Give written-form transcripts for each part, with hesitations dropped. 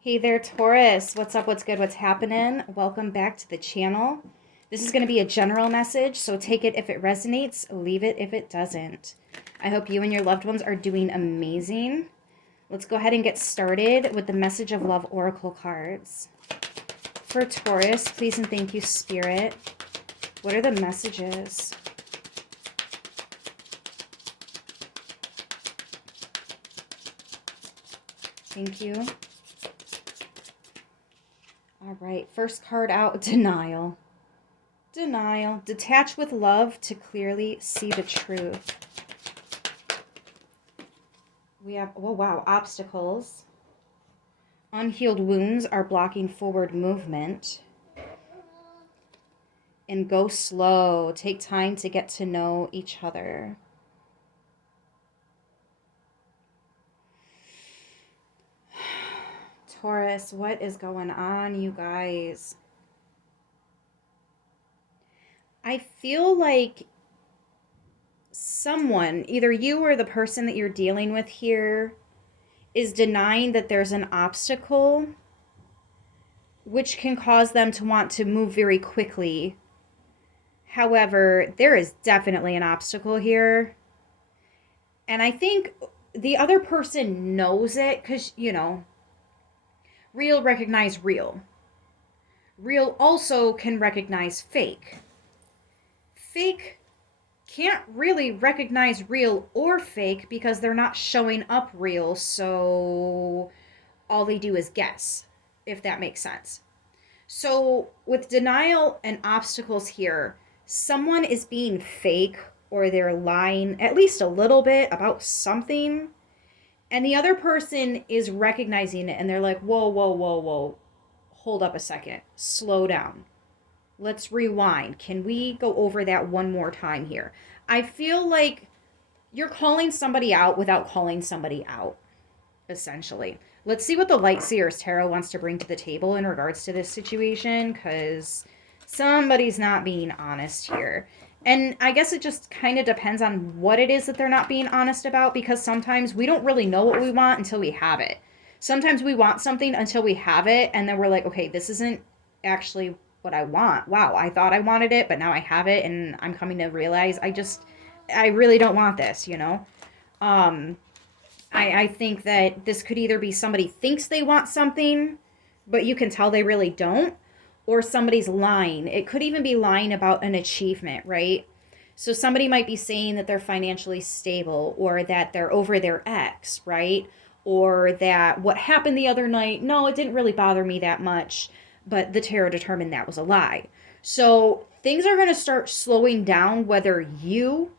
Hey there, Taurus. What's up? What's good? What's happening? Welcome back to the channel. This is going to be a general message, so take it if it resonates, leave it if it doesn't. I hope you and your loved ones are doing amazing. Let's go ahead and get started with the Message of Love Oracle cards. For Taurus, please and thank you, Spirit. What are the messages? Thank you. All right, first card out, denial. Denial. Detach with love to clearly see the truth. We have, oh wow, obstacles. Unhealed wounds are blocking forward movement. And go slow. Take time to get to know each other. Taurus, what is going on, you guys? I feel like someone, either you or the person that you're dealing with here, is denying that there's an obstacle, which can cause them to want to move very quickly. However, there is definitely an obstacle here. And I think the other person knows it because, you know, real recognize real. Real also can recognize fake. Fake can't really recognize real or fake because they're not showing up real, so all they do is guess, if that makes sense. So with denial and obstacles here, someone is being fake or they're lying at least a little bit about something, and the other person is recognizing it and they're like, whoa, whoa, whoa, whoa, hold up a second, slow down. Let's rewind. Can we go over that one more time here? I feel like you're calling somebody out without calling somebody out, essentially. Let's see what the Light Seers Tarot wants to bring to the table in regards to this situation, because somebody's not being honest here. And I guess it just kind of depends on what it is that they're not being honest about, because sometimes we don't really know what we want until we have it. Sometimes we want something until we have it, and then we're like, okay, this isn't actually what I want. Wow, I thought I wanted it, but now I have it, and I'm coming to realize I really don't want this, you know? I think that this could either be somebody thinks they want something, but you can tell they really don't, or somebody's lying. It could even be lying about an achievement, right? So somebody might be saying that they're financially stable, or that they're over their ex, right? Or that what happened the other night, no, it didn't really bother me that much, but the tarot determined that was a lie. So things are going to start slowing down, whether you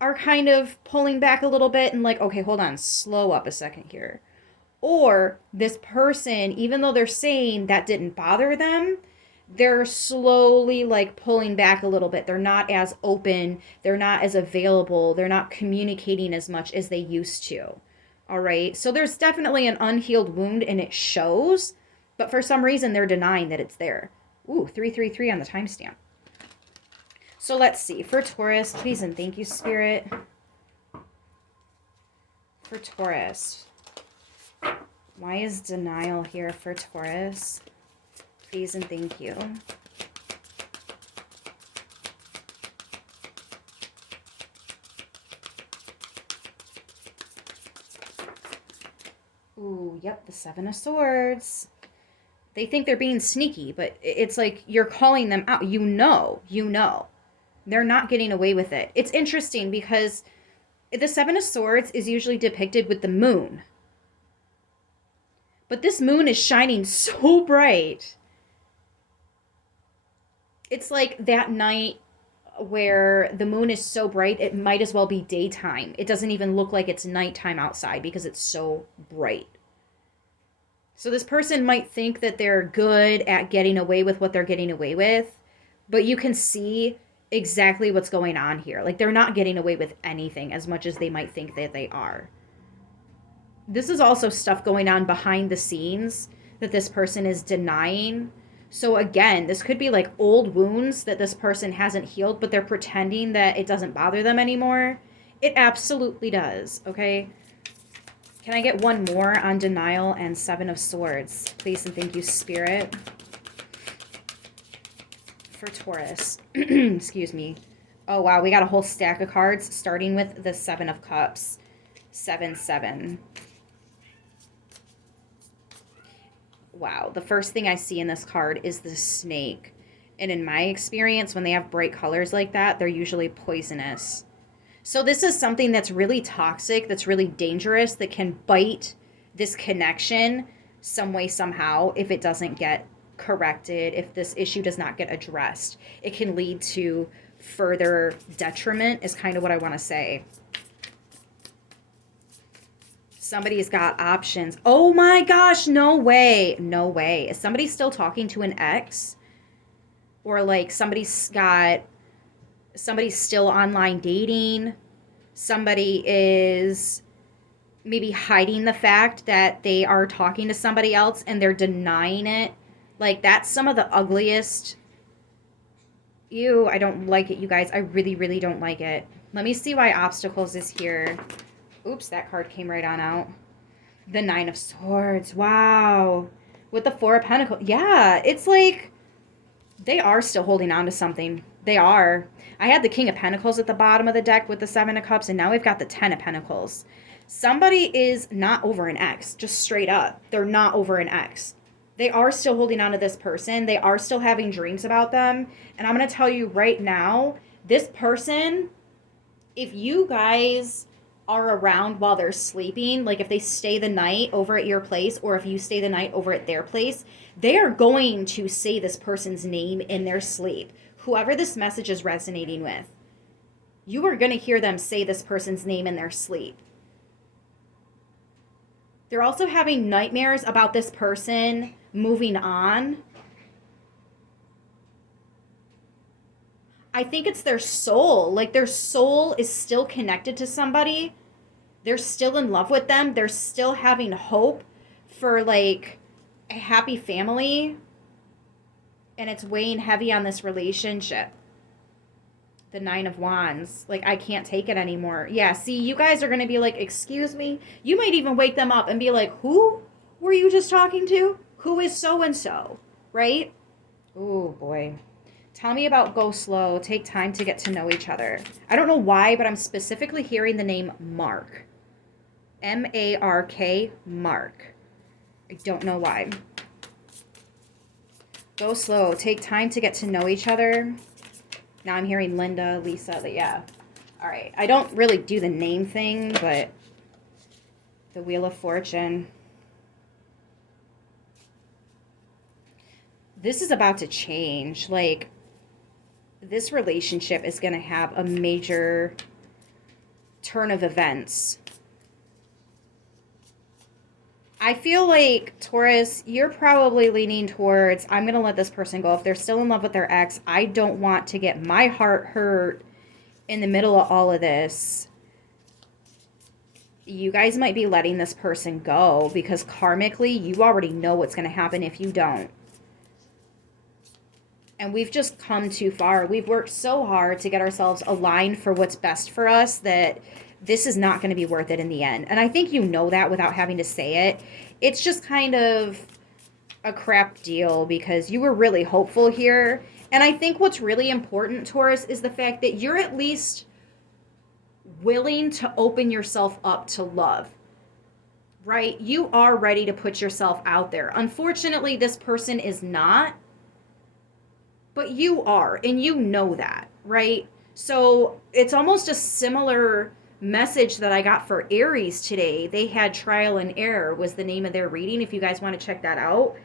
are kind of pulling back a little bit and like, okay, hold on, slow up a second here. Or this person, even though they're saying that didn't bother them, they're slowly like pulling back a little bit. They're not as open, they're not as available, they're not communicating as much as they used to. All right. So there's definitely an unhealed wound and it shows, but for some reason they're denying that it's there. Ooh, 333 on the timestamp. So let's see. For Taurus, please and thank you, Spirit. For Taurus, why is denial here for Taurus? Please and thank you. Ooh, yep, the Seven of Swords. They think they're being sneaky, but it's like you're calling them out. You know. They're not getting away with it. It's interesting because the Seven of Swords is usually depicted with the moon. But this moon is shining so bright. It's like that night where the moon is so bright, it might as well be daytime. It doesn't even look like it's nighttime outside because it's so bright. So this person might think that they're good at getting away with what they're getting away with, but you can see exactly what's going on here. Like, they're not getting away with anything as much as they might think that they are. This is also stuff going on behind the scenes that this person is denying. So again, this could be like old wounds that this person hasn't healed, but they're pretending that it doesn't bother them anymore. It absolutely does, okay? Can I get one more on denial and Seven of Swords? Please and thank you, Spirit. For Taurus. Excuse me. Oh, wow. We got a whole stack of cards, starting with the Seven of Cups. 7-7. Wow. The first thing I see in this card is the snake. And in my experience, when they have bright colors like that, they're usually poisonous. So this is something that's really toxic, that's really dangerous, that can bite this connection some way, somehow, if it doesn't get corrected, if this issue does not get addressed. It can lead to further detriment, is kind of what I want to say. Somebody's got options. Oh my gosh, no way. No way. Is somebody still talking to an ex? Or like somebody's still online dating. Somebody is maybe hiding the fact that they are talking to somebody else and they're denying it. Like, that's some of the ugliest. Ew, I don't like it, you guys. I really, really don't like it. Let me see why obstacles is here. Oops, that card came right on out. The Nine of Swords. Wow. With the Four of Pentacles. Yeah, it's like they are still holding on to something. They are. I had the King of Pentacles at the bottom of the deck with the Seven of Cups, and now we've got the Ten of Pentacles. Somebody is not over an ex, just straight up. They're not over an ex. They are still holding on to this person. They are still having dreams about them. And I'm going to tell you right now, this person, if you guys are around while they're sleeping, like if they stay the night over at your place or if you stay the night over at their place, they are going to say this person's name in their sleep. Whoever this message is resonating with, you are going to hear them say this person's name in their sleep. They're also having nightmares about this person moving on. I think it's their soul. Like, their soul is still connected to somebody. They're still in love with them. They're still having hope for, like, a happy family. And it's weighing heavy on this relationship. The Nine of Wands. Like, I can't take it anymore. Yeah, see, you guys are going to be like, excuse me? You might even wake them up and be like, who were you just talking to? Who is so-and-so? Right? Oh, boy. Tell me about go slow. Take time to get to know each other. I don't know why, but I'm specifically hearing the name Mark. M-A-R-K, Mark. I don't know why. Go slow. Take time to get to know each other. Now I'm hearing Linda, Lisa, but yeah. All right. I don't really do the name thing, but the Wheel of Fortune. This is about to change. Like, this relationship is going to have a major turn of events. I feel like, Taurus, you're probably leaning towards, I'm going to let this person go. If they're still in love with their ex, I don't want to get my heart hurt in the middle of all of this. You guys might be letting this person go because karmically, you already know what's going to happen if you don't. And we've just come too far. We've worked so hard to get ourselves aligned for what's best for us that this is not going to be worth it in the end. And I think you know that without having to say it. It's just kind of a crap deal because you were really hopeful here. And I think what's really important, Taurus, is the fact that you're at least willing to open yourself up to love. Right? You are ready to put yourself out there. Unfortunately, this person is not. But you are, and you know that, right? So it's almost a similar message that I got for Aries today. They had Trial and Error was the name of their reading, if you guys want to check that out.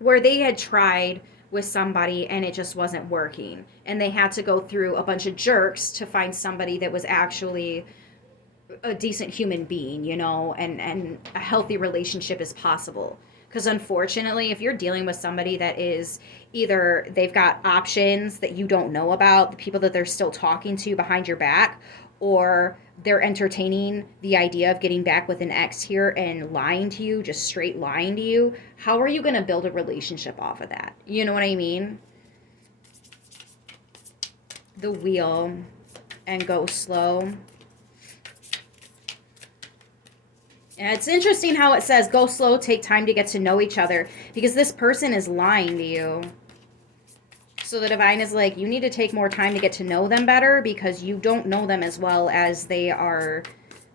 Where they had tried with somebody and it just wasn't working. And they had to go through a bunch of jerks to find somebody that was actually a decent human being, you know, and a healthy relationship is possible. Because unfortunately, if you're dealing with somebody that is either they've got options that you don't know about, the people that they're still talking to behind your back, or they're entertaining the idea of getting back with an ex here and lying to you, just straight lying to you, how are you going to build a relationship off of that? You know what I mean? The Wheel and go slow. And it's interesting how it says, go slow, take time to get to know each other. Because this person is lying to you. So the divine is like, you need to take more time to get to know them better because you don't know them as well as they are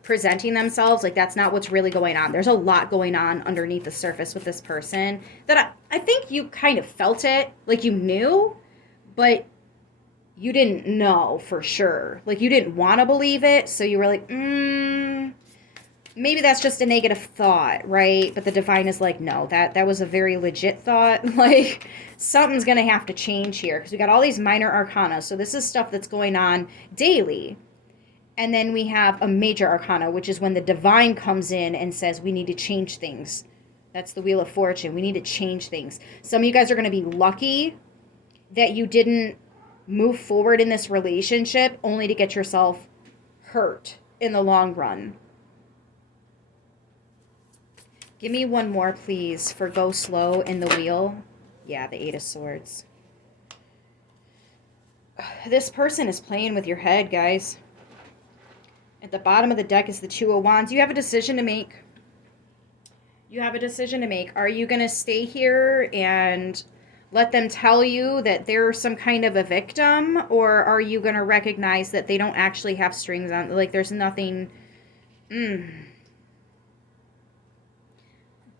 presenting themselves. Like, that's not what's really going on. There's a lot going on underneath the surface with this person that I think you kind of felt it. Like, you knew, but you didn't know for sure. Like, you didn't want to believe it. So you were like, maybe that's just a negative thought, right? But the divine is like, no, that was a very legit thought. Like, something's going to have to change here because we got all these minor arcana. So this is stuff that's going on daily. And then we have a major arcana, which is when the divine comes in and says, we need to change things. That's the Wheel of Fortune. We need to change things. Some of you guys are going to be lucky that you didn't move forward in this relationship only to get yourself hurt in the long run. Give me one more, please, for go slow in the wheel. Yeah, the Eight of Swords. This person is playing with your head, guys. At the bottom of the deck is the Two of Wands. You have a decision to make. You have a decision to make. Are you going to stay here and let them tell you that they're some kind of a victim? Or are you going to recognize that they don't actually have strings on? Like, there's nothing...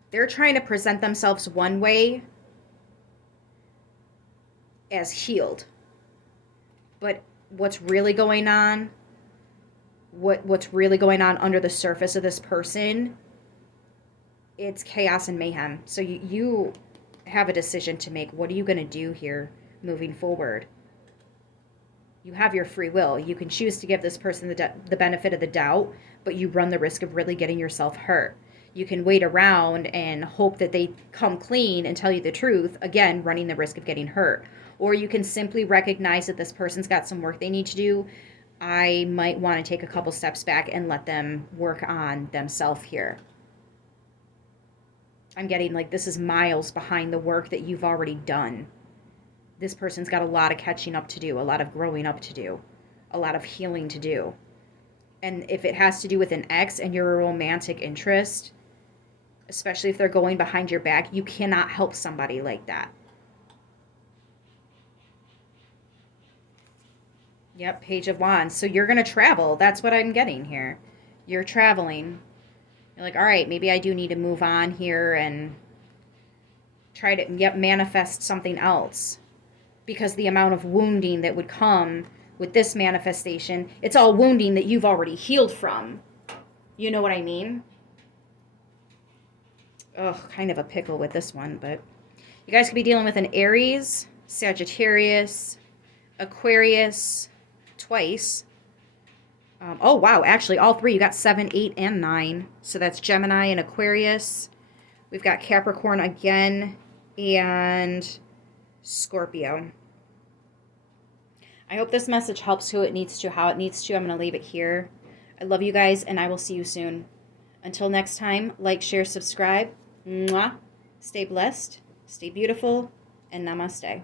They're trying to present themselves one way as healed. But what's really going on, what's really going on under the surface of this person, it's chaos and mayhem. So you have a decision to make. What are you going to do here moving forward? You have your free will. You can choose to give this person the benefit of the doubt, but you run the risk of really getting yourself hurt. You can wait around and hope that they come clean and tell you the truth, again, running the risk of getting hurt. Or you can simply recognize that this person's got some work they need to do. I might want to take a couple steps back and let them work on themselves here. I'm getting like this is miles behind the work that you've already done. This person's got a lot of catching up to do, a lot of growing up to do, a lot of healing to do. And if it has to do with an ex and you're a romantic interest, especially if they're going behind your back, you cannot help somebody like that. Yep, Page of Wands. So you're going to travel. That's what I'm getting here. You're traveling. You're like, all right, maybe I do need to move on here and try to manifest something else. Because the amount of wounding that would come with this manifestation, it's all wounding that you've already healed from. You know what I mean? Ugh, kind of a pickle with this one, but you guys could be dealing with an Aries, Sagittarius, Aquarius, twice. Oh, wow, actually, all three. You got 7, 8, and 9. So that's Gemini and Aquarius. We've got Capricorn again and Scorpio. I hope this message helps who it needs to, how it needs to. I'm going to leave it here. I love you guys, and I will see you soon. Until next time, like, share, subscribe. Mwah. Stay blessed, stay beautiful, and namaste.